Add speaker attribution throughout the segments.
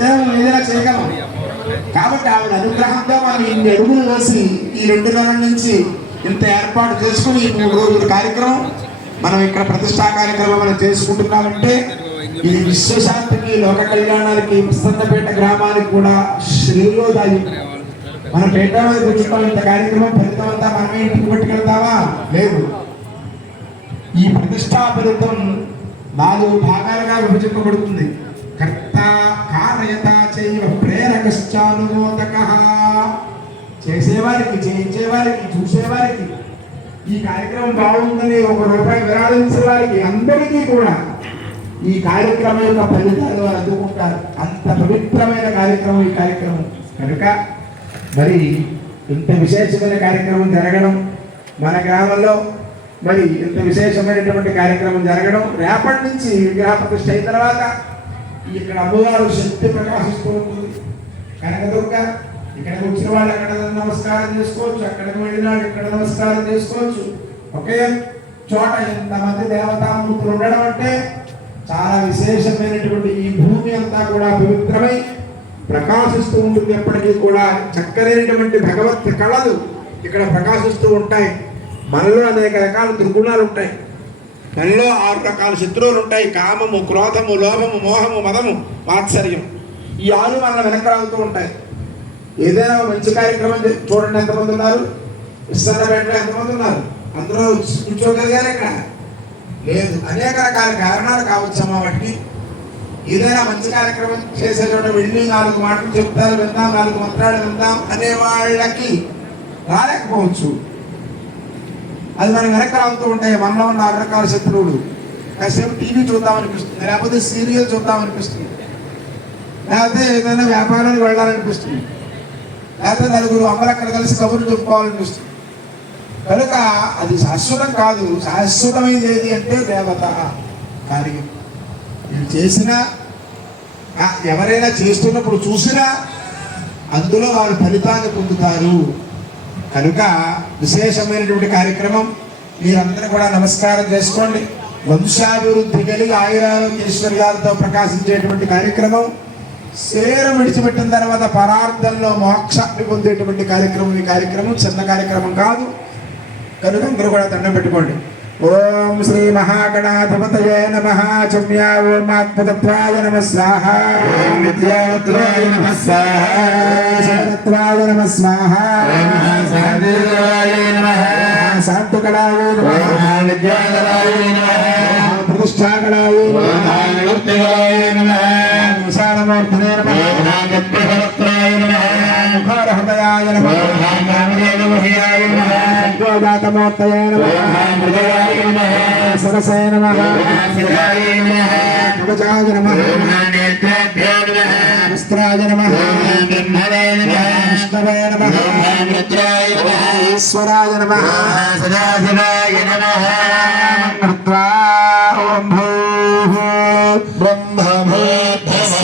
Speaker 1: మేము ఏదైనా చేయగలం కాబట్టి ఆవిడ అనుగ్రహంతో మనం ఇన్ని అడుగులు వేసి ఈ రెండు నెలల నుంచి ఇంత ఏర్పాటు చేసుకుని ఈ మూడు రోజుల కార్యక్రమం మనం ఇక్కడ ప్రతిష్టా కార్యక్రమం మనం చేసుకుంటున్నామంటే ఇది విశ్వశాంతికి లోక కళ్యాణానికి ప్రసన్నపేట గ్రామానికి కూడా శ్రేయోదాయం. మన పేట కూర్చుంటాం ఇంత కార్యక్రమం ఫలితం అంతా మనమే ఇంటికి పట్టుకెళ్తామా? లేదు. ఈ ప్రతిష్టా ఫలితం నాలుగు భాగాలుగా విభజింపబడుతుంది. ప్రేరకశ్చానుమోదక చేసేవారికి చేయించేవారికి చూసేవారికి. ఈ కార్యక్రమం బాగుందని ఒక రూపాయి విరాళించే వారికి అందరికీ కూడా ఈ కార్యక్రమం యొక్క ఫలితాలు వారు అందుకుంటారు. అంత పవిత్రమైన కార్యక్రమం ఈ కార్యక్రమం. కనుక మరి ఇంత విశేషమైన కార్యక్రమం జరగడం మన గ్రామంలో మరి ఇంత విశేషమైనటువంటి కార్యక్రమం జరగడం రేపటి నుంచి విగ్రహ ప్రతిష్ట అయిన తర్వాత ఇక్కడ అమ్మవారు శక్తి ప్రకాశిస్తూ ఉంటుంది. కనకదుర్గ ఇక్కడికి వచ్చిన వాళ్ళు అక్కడ నమస్కారం చేసుకోవచ్చు? అక్కడికి వెళ్ళిన వాళ్ళు ఇక్కడ నమస్కారం చేసుకోవచ్చు? ఒకే చోట ఇంతమంది దేవతామూర్తులు ఉండడం అంటే చాలా విశేషమైనటువంటి ఈ భూమి అంతా కూడా పవిత్రమై ప్రకాశిస్తూ ఉంటుంది. ఎప్పటికీ కూడా చక్కనైనటువంటి భగవత్ కళలు ఇక్కడ ప్రకాశిస్తూ ఉంటాయి. మనలో అనేక రకాల దుర్గుణాలు ఉంటాయి. మనలో ఆరు రకాల శత్రువులు ఉంటాయి. కామము క్రోధము లోభము మోహము మదము వాత్సర్యం ఈ ఆలు మన వెనకరాగుతూ ఉంటాయి. ఏదైనా మంచి కార్యక్రమం చూడండి ఎంతమంది ఉన్నారు? విస్తరణపేటలో ఎంతమంది ఉన్నారు? అందరూ కూర్చోగలిగారు ఇక్కడ. లేదు అనేక రకాల కారణాలు కావచ్చమ్మా వాటికి. ఏదైనా మంచి కార్యక్రమం చేసే చోట వెళ్ళి నాలుగు మాటలు చెప్తారు విందాం నాలుగు మంత్రాలు విందాం అనే వాళ్ళకి రాలేకపోవచ్చు. అది మనం వెనక రాగుతూ ఉంటాయి. మనలో ఉన్న రకాల శత్రువులు. కాసేపు టీవీ చూద్దాం అనిపిస్తుంది లేకపోతే సీరియల్ చూద్దాం అనిపిస్తుంది లేకపోతే ఏదైనా వ్యాపారానికి వెళ్ళాలనిపిస్తుంది. లేకపోతే నలుగురు అమ్మలక్కడ కలిసి కబుర్లు చెప్పుకోవాలనిపిస్తుంది. కనుక అది శాశ్వతం కాదు. శాశ్వతమైనది ఏది అంటే దేవత కార్యం. నేను చేసినా ఎవరైనా చేస్తున్నప్పుడు చూసినా అందులో వారు ఫలితాన్ని పొందుతారు. కనుక విశేషమైనటువంటి కార్యక్రమం. మీరందరూ కూడా నమస్కారం చేసుకోండి. వంశాభివృద్ధి కలిగి ఆయురారోగ్య గారితో ప్రకాశించేటువంటి కార్యక్రమం. శరీరం విడిచిపెట్టిన తర్వాత పరార్థంలో మోక్షాన్ని పొందేటువంటి కార్యక్రమం ఈ కార్యక్రమం చిన్న కార్యక్రమం కాదు. కనుక అందరూ కూడా దండం పెట్టుకోండి. ఓం శ్రీ మహాగణాధిపతయే నమ. చమ్యా ఓం ఆత్మతత్వాయ నమ స్వాహ.
Speaker 2: విద్యావత్రాయ నమః స్వాహ.
Speaker 1: నమ స్వాహ. శాంతకళాయ నమ.
Speaker 2: నమః.
Speaker 1: ప్రతిష్టాకళాయ
Speaker 2: ఓం ఆనందవృత్తికాయ నమః
Speaker 1: విశాలమూర్ధనే నమ
Speaker 2: ఓం నాగప్రభవత్రాయ నమః
Speaker 1: హృదయాయ నమ
Speaker 2: ఓం నాగామదేవమహ్యాయ నమః
Speaker 1: సత్యోజాతమూర్తయే నమ
Speaker 2: ఓం హృదయాయ నమః
Speaker 1: సరసే నమ
Speaker 2: ఓం సిద్ధాయ నమః
Speaker 1: కవచాయ నమ
Speaker 2: ఓం నేత్రాభ్యో నమః
Speaker 1: వస్త్రాయ నమ
Speaker 2: ఓం బ్రహ్మణే నమః
Speaker 1: విష్ణవే నమ
Speaker 2: ఓం రుద్రాయ నమః
Speaker 1: ఈశ్వరాయ నమ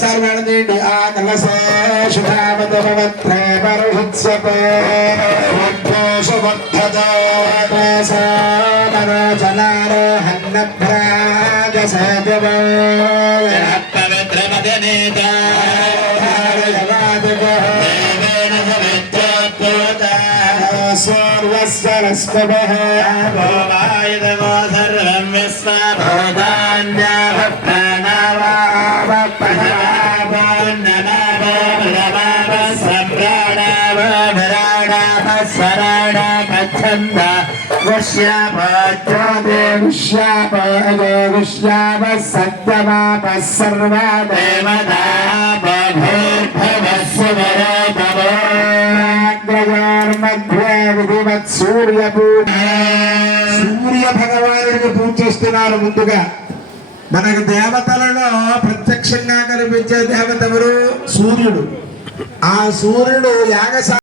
Speaker 1: सर्वणदिड्याकलशुभावतपत्रे परिषत्स्यते ोहन्नभ्राजसजवत्रमदनेता सर्वस्य रस्तवः गोमायतमो सर्वं विश्वभोगान् ఆ కలసే శుభావతమత్రే పరుహుత్సతే విశ్యాప సత్యమాప సర్వా విధివత్ సూర్య పూజ సూర్య భగవానుడికి పూజ చేస్తున్నారు ముందుగా మనకు దేవతలలో ప్రత్యక్షంగా కనిపించే దేవత ఎవరు సూర్యుడు ఆ సూర్యుడు యాగశా